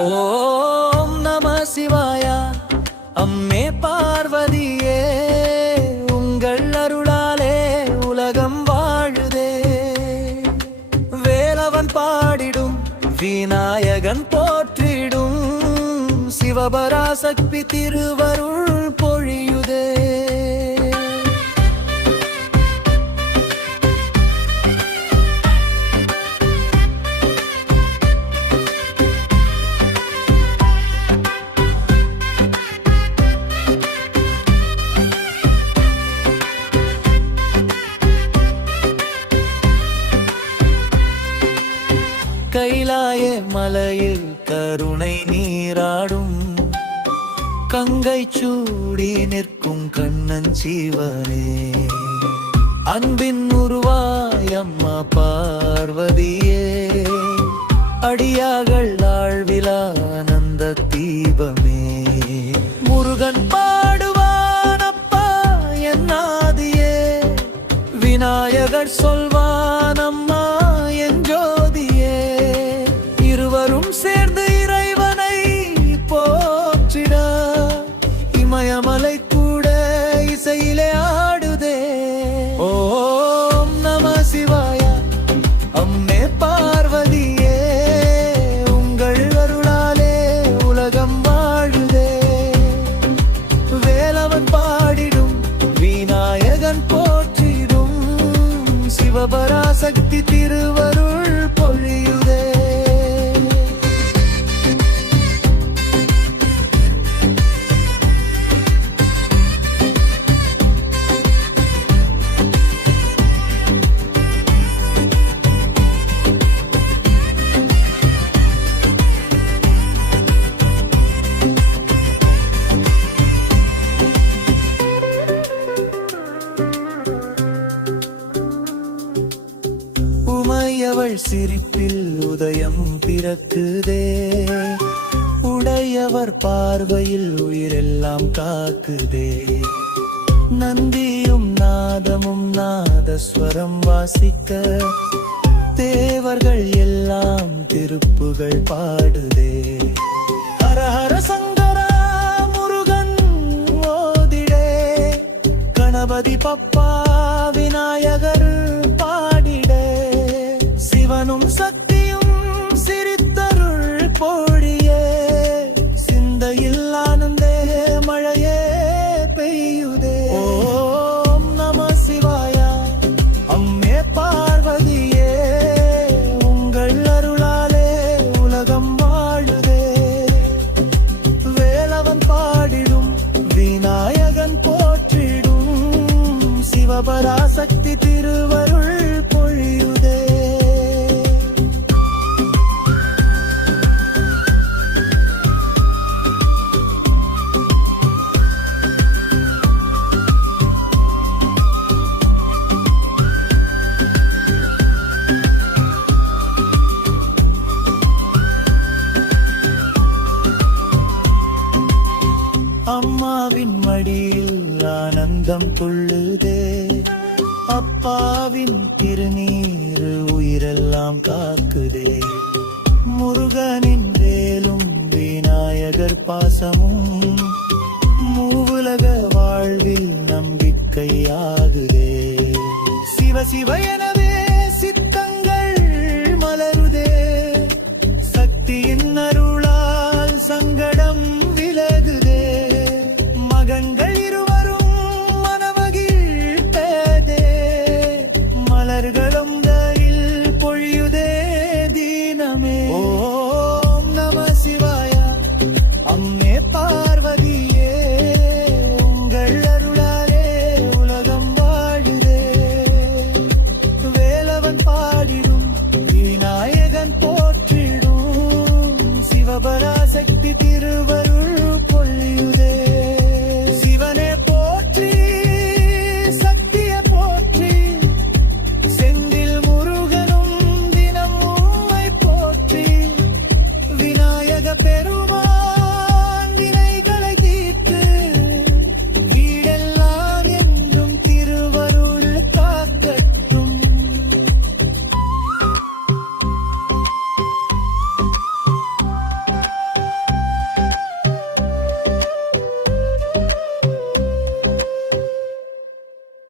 ஓம் நம சிவாயா. அம்மே பார்வதியே, உங்கள் அருளாலே உலகம் வாழுதே. வேலவன் பாடிடும், விநாயகன் போற்றிடும், சிவபராசக்தி திருவருள் பொழியுதே. கைலாய மலையில் கருணை நீராடும், கங்கை சூடி நிற்கும் கண்ணன் சிவனே. அன்பின் உருவாய் அம்மா பார்வதியே, அடியார்கள் ஆழ்விலா ஆனந்த தீபமே. முருகன் பாடுவான் அப்பா என் ஆதியே, விநாயகர் சொல்வான் அம்மா என் ஜோதியே. இருவரும் சேர்ந்து இறைவனை போற்றிட, இமயமலை கூட இசையிலே ஆடுதே. ஓம் நம சிவாயா. அம்மே பார்வதியே, உங்கள் அருளாலே உலகம் வாழுதே. வேலவன் பாடிடும், விநாயகன் போற்றிடும், சிவபராசக்தி திருவருள் பொழியுதே. உமையவள் சிரிப்பில் உதயம் பிறக்குதே, உடையவர் பார்வையில் உயிரெல்லாம் காக்குதே. நந்தியும் நாதமும் நாதஸ்வரம் வாசிக்க, தேவர்கள் எல்லாம் திருப்புகள் பாடுதே. ஹர ஹர சங்கரா முருகன் ஓதிடே, கணபதி பப்பா விநாயகர் பாடிடே. சிவனும் சக்தியும் சிரித்தருள் பொழியே, சிந்தையில் ஆனந்தே மழையே பெய்யுதே. ஓம் நம சிவாயா. அம்மே பார்வதியே, உங்கள் அருளாலே உலகம் வாழுதே. வேலவன் பாடிடும், விநாயகன் போற்றிடும், சிவபராசக்தி திருவருள் பொழியுதே. அம்மாவின் மடியில் ஆனந்தம் துள்ளுதே, அப்பாவின் திருநீர் உயிரெல்லாம் காக்குதே. முருகனின் வேலும் விநாயகர் பாசமும், மூவுலக வாழ்வில் நம்பிக்கையாகுதே. சிவ சிவ எனவே சித்தங்கள் மலருதே, சக்தியின் அருளால் சங்கடம் விலகுதே. மகன்கள் இருவரும் மனமகிழ்ந்ததே, மலர்களும் தயில் பொழியுதே தீனமே. ஓம் நம சிவாயா. அம்மே பார்வதி